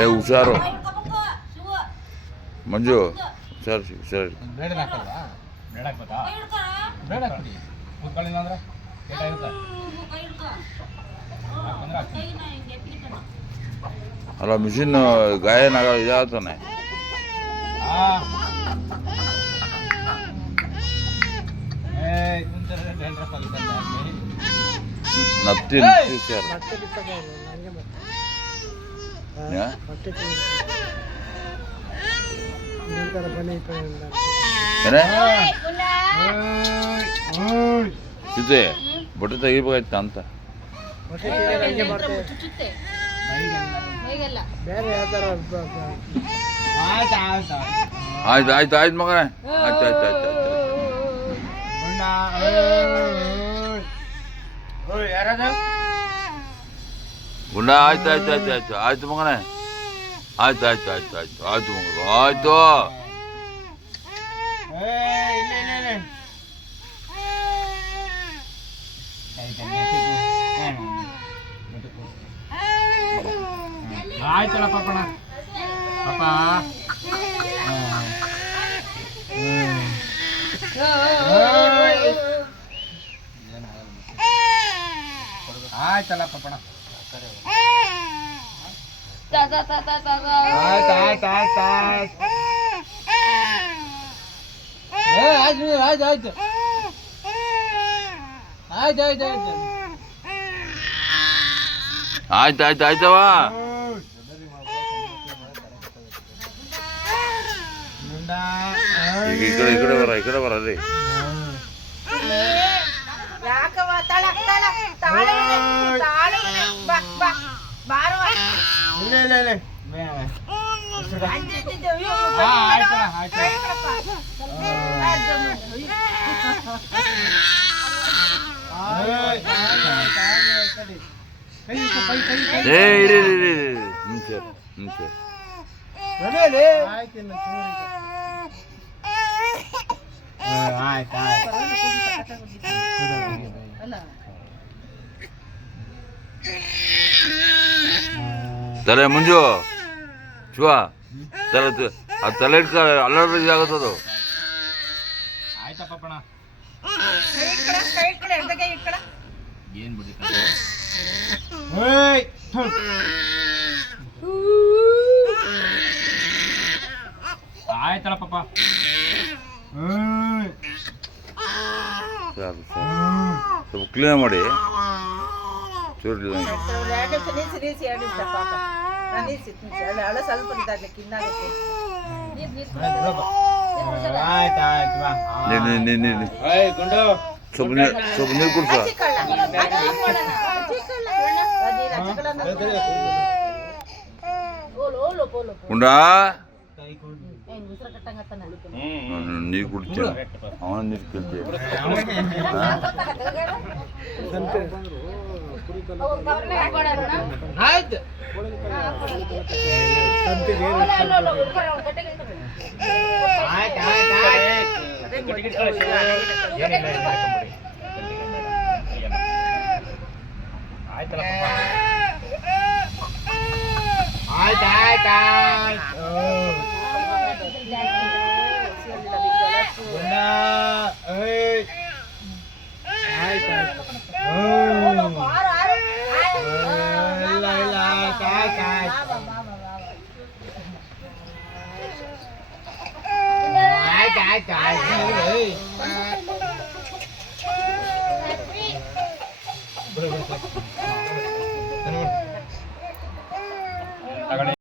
ಏ ಹುಷಾರು ಮಂಜು, ಹುಷಾರು ಹುಷಾರು. ಬೇಡ ಹಾಕಲ್ವಾ? ಬೇಡ ಹಾಕ್ಬೇಕಾ? ಬೇಡ ಹಾಕ್ಬಿಡಿ. ಕೂತ್ಕೊಳ್ಳಿಲ್ಲ ಅಂದ್ರೆ ಏಟ ಇರುತ್ತೆ. ಅಲ್ಲ ಮಿಷಿನ್ ಗಾಯನ ಇದಾಗ್ತಾನೆ. ನತ್ತಿ ಸರ್ ಇದೆ ಬಟ್ಟೆ ತೆಗಿಬೇಕಾಯ್ತ ಅಂತ. ಆಯ್ತು ಆಯ್ತು ಆಯ್ತು ಮಗನೇ, ಆಯ್ತು ಆಯ್ತು ಆಯ್ತು ಆಯ್ತು. ಗುಂಡ ಆಯ್ತು ಆಯ್ತು ಆಯ್ತು ಆಯ್ತು ಆಯ್ತು ಮಗನೇ, ಆಯ್ತು ಆಯ್ತು ಆಯ್ತು ಆಯ್ತು ಆಯ್ತು ಮಗಳು ಆಯ್ತು. ಆಯ್ತಲ್ಲ ಪಾಪಣ ಪಾಪ. ಆಯ್ತಲ್ಲ ಪಾಪಣ. ಆಯ್ತು ಆಯ್ತು ಆಯ್ತು ಆಯ್ತು ಆಯ್ತು ಆಯ್ತು ಆಯ್ತು ಆಯ್ತು ಆಯ್ತು ಆಯ್ತು ಆಯ್ತು ಆಯ್ತು ಆಯ್ತವ. ಈಗ ಈ ಕಡೆ ಬರ ರೀ. ಏ ಇರಿ ಮುಂಚೆ ಮುಂಚೆ ತಲೆ ಮುಂಜು ಶಿವ ತಲೆ ಆ ತಲೆ ಇಟ್ಕ ಅಲ್ಲಾಡ ಇದಾಗುತ್ತದು. ಆಯ್ತಪ್ಪಣ ಏನ್ ಬಿಡಿ ಆಯ್ತಲ್ಲ ಪಾಪ. ಸರ್ ಸ್ವಲ್ಪ ಕ್ಲೀನ್ ಮಾಡಿ ಚೂರಿಲ್ಲ. ಸ್ವಲ್ಪ ನೀರು ಕುಡ್ಸ. ಗುಂಡಾ ನೀರು ಕುಡ್ತೀಯ, ಅವನ ನೀರು ಕೇಳ್ತೀಯ. ಆಯ್ತು